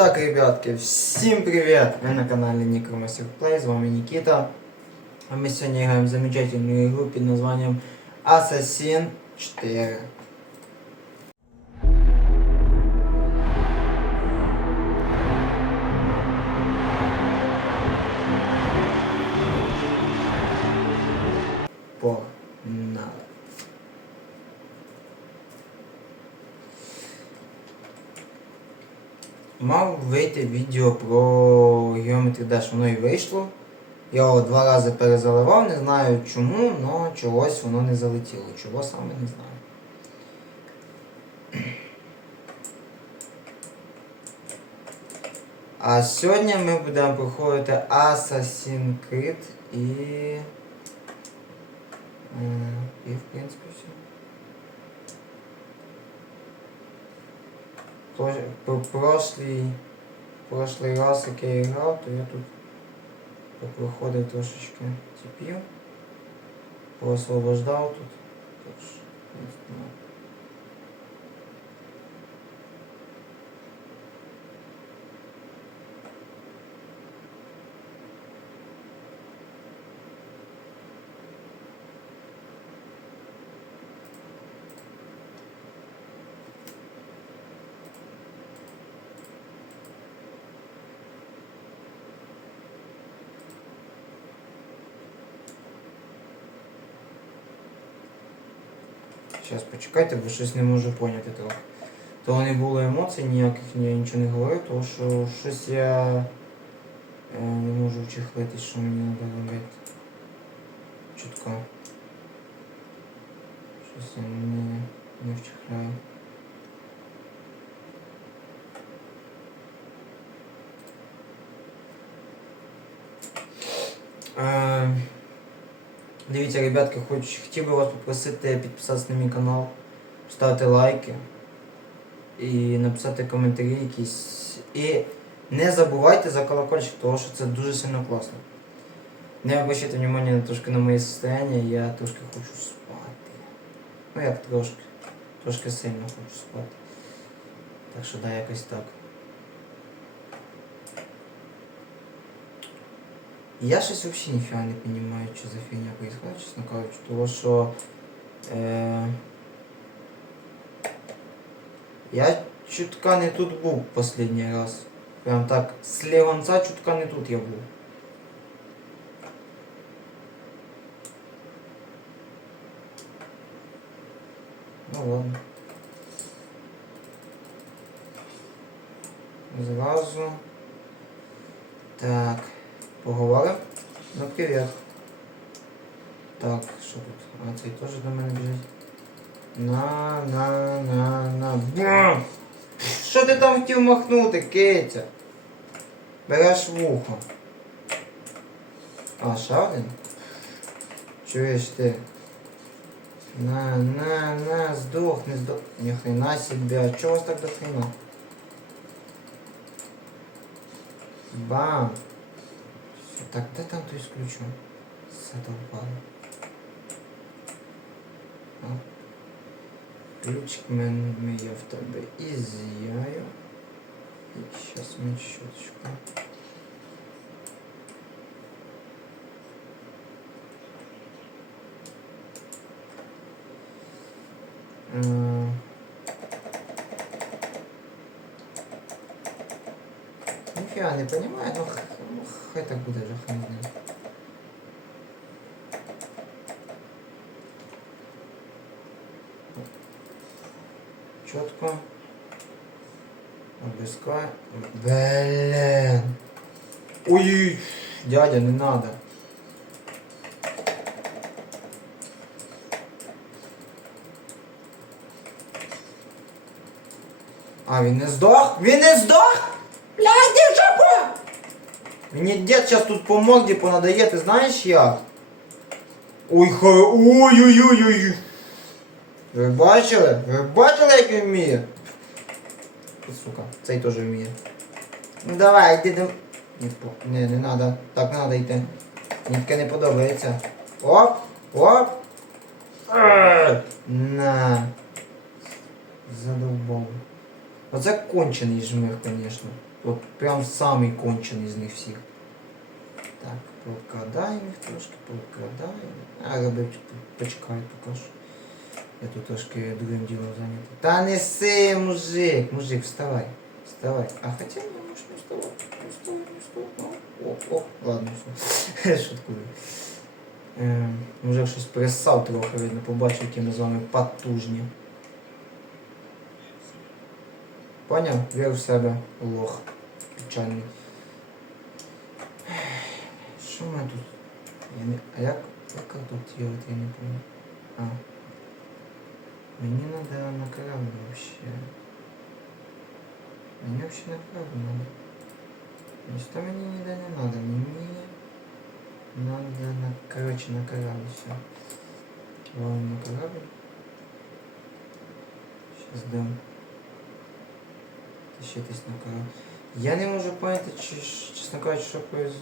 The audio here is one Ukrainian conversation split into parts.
так, ребятки, всім привіт! Ви на каналі Necromancer Play, з вами Никита. А ми сьогодні граємо в замечательну игру під названням Assassin 4. Погнали. Мав вийти відео про Geometry Dash, воно і вийшло. Я його два рази перезаливав, не знаю чому, але чогось воно не залетіло. Чого саме не знаю. А сьогодні ми будемо проходити Assassin's Creed і. е, І в принципі все. Про- про- прошлий, прошлий раз, як я грав, то я тут проходив трошечки типів. Поосвобождав тут. Тож, не знаю. Зараз почекайте, бо щось не можу поняти трохи. То не було емоцій ніяких, я нічого не говорив, тому що щось я е, не можу вчихлитись, що мені треба робити. Чутко. Щось я не, не вчихляю. Е, Дивіться, ребятки, хоч хотів би вас попросити підписатися на мій канал, ставити лайки і написати коментарі якісь. І не забувайте за колокольчик, тому що це дуже сильно класно. Не обращайте внимание трошки на моє состояние, я трошки хочу спати. Ну як трошки. Трошки сильно хочу спати. Так що да, якось так. Я щось взагалі ніфіга не розумію, що за фігня происходит, чесно кажучи, тому що е, я чутка не тут був останній раз. Прям так, з легонца чутка не тут я був. Ну ладно. Зразу. Так. Поговоримо? Ну привіт. Так, що тут? А цей теж до мене біжить. На, на, на, на. Бам! Що ти там хотів махнути, Кетя? Береш вухо. А, ще один? Чуєш ти? На, на, на, сдохни, сдохни. Ни хрена себе. Чё вас так до хрена? Бам! Всё, так, де там то исключу? Задолбало. А. Ключик мен, ми я в тебе із'яю. І сейчас ми щоточку. М. Ніфіга не понимаю, ну, х- ну хай так буде вже хай не. Чітко. Обыскай. Блин. Ой, дядя, не надо. А, він не здох? Він не здох? Блядь, дівчата! Мені дід зараз тут по морді понадає, ти знаєш як? Ой. Ой-ой-ой-ой. Ви бачили? Ви бачили, як він вміє? Сука, цей теж вміє. Ну давай, йди до... Не, не надо. Так, не надо йти. Мені таке не подобається. Оп, оп. На. Задовбав. Оце кончений жмих, звісно. От прям самий кончений з них всіх. Так, прокладаємо їх трошки, прокладаємо. А робити почекай поки що. Я тут трошки другим ділом зайнятий. Та неси, мужик, мужик, вставай. Вставай. А хотя не можеш не вставати. Не вставай, не вставай. О, о, ладно, все. Шуткую. Е, мужик щось присав трохи, видно, побачив, які ми з вами потужні. Поняв? Вір в себе, лох. Печальний. Що ми тут? Я не... А як? Як тут делать, я не помню. А. Мне надо на корабль вообще. Мне вообще на корабль надо. Там мне нида не надо. Мне надо на... Короче, на корабль все. Ладно, на корабль. Сейчас дам. Тащитесь на корабль. Я не можу поняти, чи, чесно кажучи, що произ...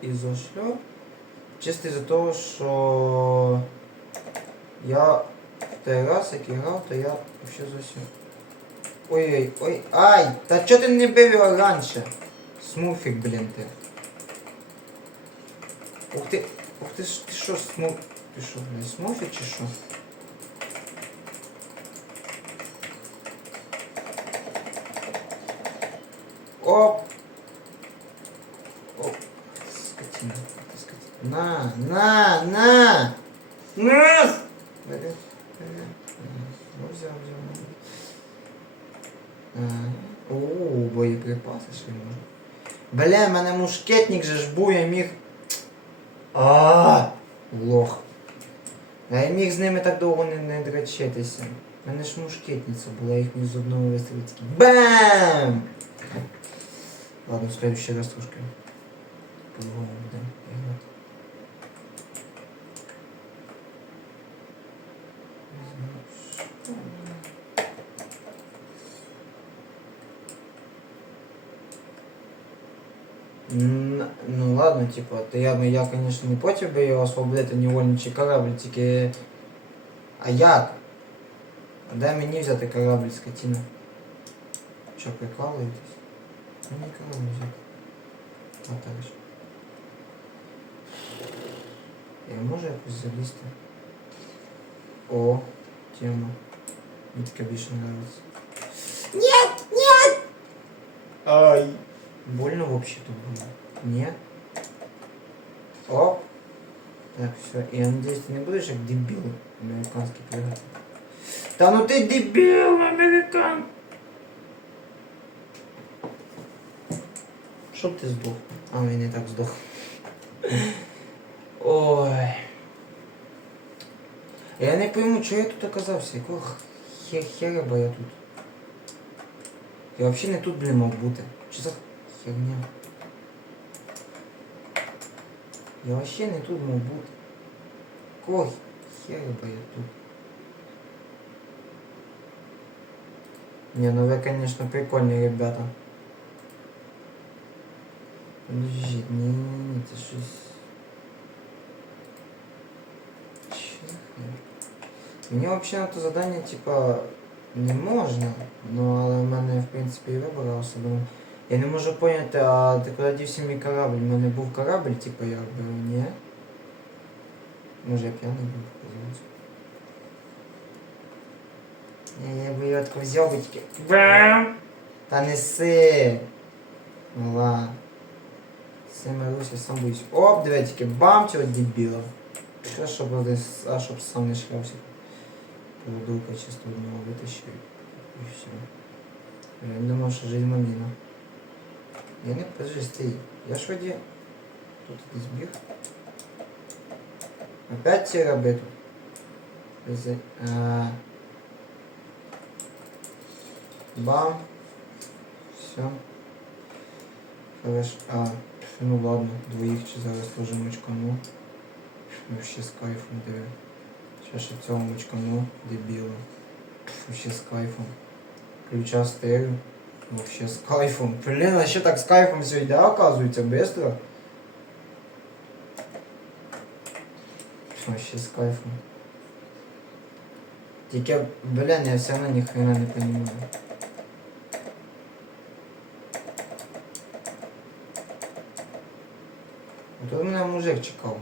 произошло. Чисто із-за того, що я той раз, як грав, то я вообще зовсім. Ой-ой, ой, ай! Та чого ти не бив його раніше? Смуфік, блін ти. Ух ти, ух ти, ти що, смуф... Ти що, блін, смуфік чи що? Оп! Оп! Скотина. На, на, на! На! Ну, взял, взял. А, О, боєприпаси ще можна. Бля, в мене мушкетник же ж був, я міг. А, лох. А я міг з ними так довго не, не драчитися. У мене ж мушкетниця була, я їх з одного вистрілити. Бам! Ладно, в следующий раз трошки по-другому будемо грати. Не знаю, що там. М, Ну ладно, типа, то я, би- я, конечно, не против би його освободити невольничий корабль, тільки. А як? А де мені взяти корабль, скотина? Що, прикалуєтесь? Мені корабль взяти. А так же. Я можу якось залізти? О, тема. Мені таке більше нравится. Нет, нет! Ай! Больно вообще тут было? Нет? Оп! Так, все. Я надеюсь, ты не будешь как дебил американский прыгать. Да ну ты дебил, американ! Щоб ти здох. А, він і так здох. Ой. Я не пойму, чого я тут оказався. Якого хе хереба я тут? Я взагалі не тут, блін, мав бути. Що за херня? Я вообще не тут мав бути. Якого хереба я тут? Не, ну вы, конечно, прикольные ребята. Подожди, не, не, не, это щось... Що за хрень? Мені вообще на то задання, типа, не можна, ну але в мене, в принципі, і вибору особливо. Я не можу поняти, а ти куди дівся мій корабль? У мене був корабль, типа, я робив, ні? Може я п'яний був, показалось. Я, я би його тако взяв би тільки. Бам! Та неси! Ну ладно. Саме Руся сам боюсь. Оп, диви тільки бам цього дебіла. Що, щоб, а щоб сам не шлявся. Продулка чисто одного витащив. І все. Я думав, що жизнь малина. Я не подожди, стій. Я ж вроді... Тут десь біг. Опять ці робити. Бам. Все. Хорошо. А, ну ладно, двоїх чи зараз теж мочкану. Вообще з кайфом диви. Ще ще цього мочкану, дебіло. Вообще з кайфом. Ключа стерю. Вообще з кайфом. Блін, а ще так з кайфом все йде, оказується, быстро. Вообще з кайфом. Тільки, блін, я все одно ніхрена не понимаю. А тут мене мужик чекав.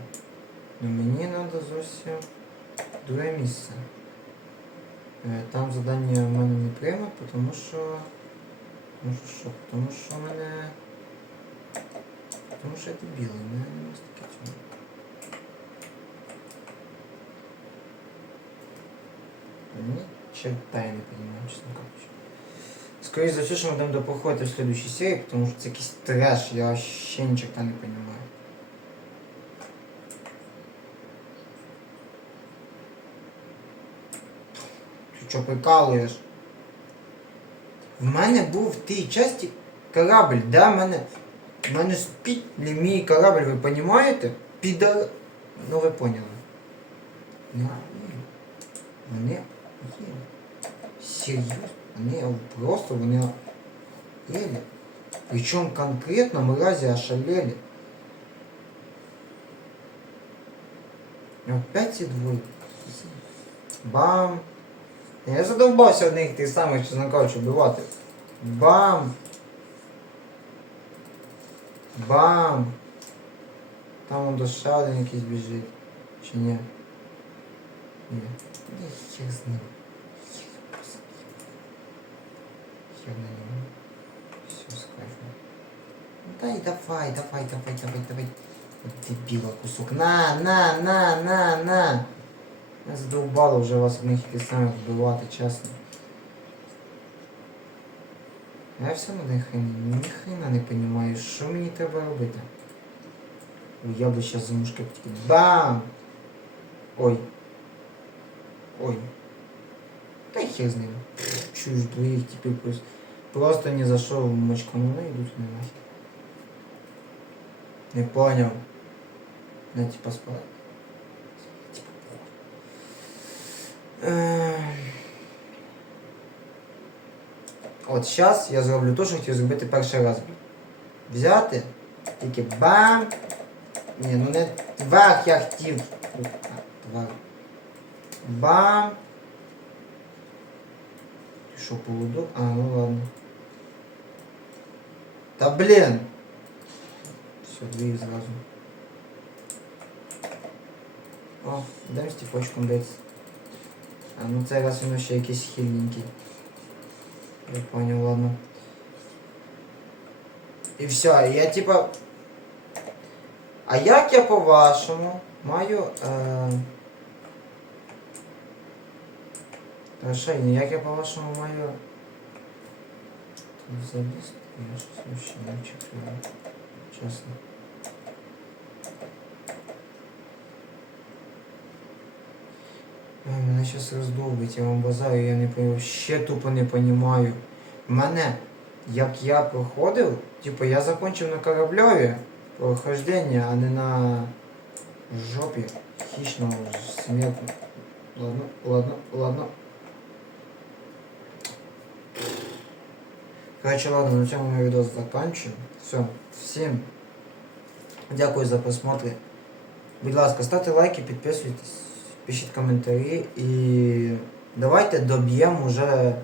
Ну мені треба зовсім друге місце. Е, Там завдання в мене не приймуть, тому що. Тому що що? Тому що в мене. Тому що я дебіл, у мене таке цього. Ні, черта я не понимаю, чесно кажучи. Скорее за все, що ми будемо допоходити в следующей серії, тому що це якийсь треш, я вообще ні черта не понимаю. що прикалуєш? В мене був в тій часті корабль, да, в мене. В мене спить не мій корабль, ви розумієте? Підар... Ну ви поняли. Ну, ні. Вони є. Серйозно? Вони просто вони охуели. Причем конкретно мы разве ошалели? Опять ці двоє. Бам! Я задовбався одних тих самих, чесно кажучи, вбивати. Бам! Бам! Там он ще один якийсь біжить. Чи ні? Ні. Хер з ним. На ньому. Все, с. Ну дай, давай, давай, давай, давай, давай. Вот дебила кусок. На, на, на, на, на. Я задовбало вже вас і тих самих вбивати, чесно. Я все одно ні хрена, не розумію, що мені треба робити. Я би зараз за мушки потім. Бам! Ой. Ой. Та хер з ним. Чуєш двоїх типів просто. Просто не зашел в мочкану ну идут на нахер. Не понял. На типа спать. От зараз я зроблю те, що хотів зробити перший раз. Взяти, тільки бам. Ні, ну не твах я хотів. А, Твах. Бам. Ти що, поводок? А, ну ладно. Та блін. Все, дві зразу. О, дай з тіпочком десь. А ну цей раз воно ще якийсь хильненький. Я понял, ладно. І все, я типа. А як я по-вашому маю. Е... Хорошо, як я по-вашому маю. Тут заліз, я щось вообще не чекаю. Чесно. Мене зараз роздовбить, я вам базаю, я не пойму, ще тупо не понімаю. Мене, як я проходив, типу я закончив на корабльові прохождення, а не на жопі хищного смерту. Ладно, ладно, ладно. Короче, ладно, на цьому ми відео закінчуємо. Все, всім дякую за просмотр. Будь ласка, ставте лайки, підписуйтесь, пишіть коментарі і давайте доб'ємо вже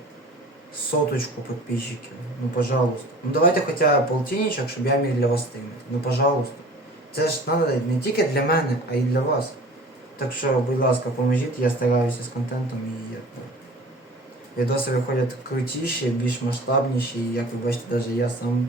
соточку підписчиків. Ну, пожалуйста. Ну давайте хоча б полтинничок, щоб я міг для вас стримати. Ну, пожалуйста. Це ж треба не тільки для мене, а й для вас. Так що, будь ласка, поможіть, я стараюся з контентом і як відоси виходять крутіші, більш масштабніші, і як ви бачите, навіть я сам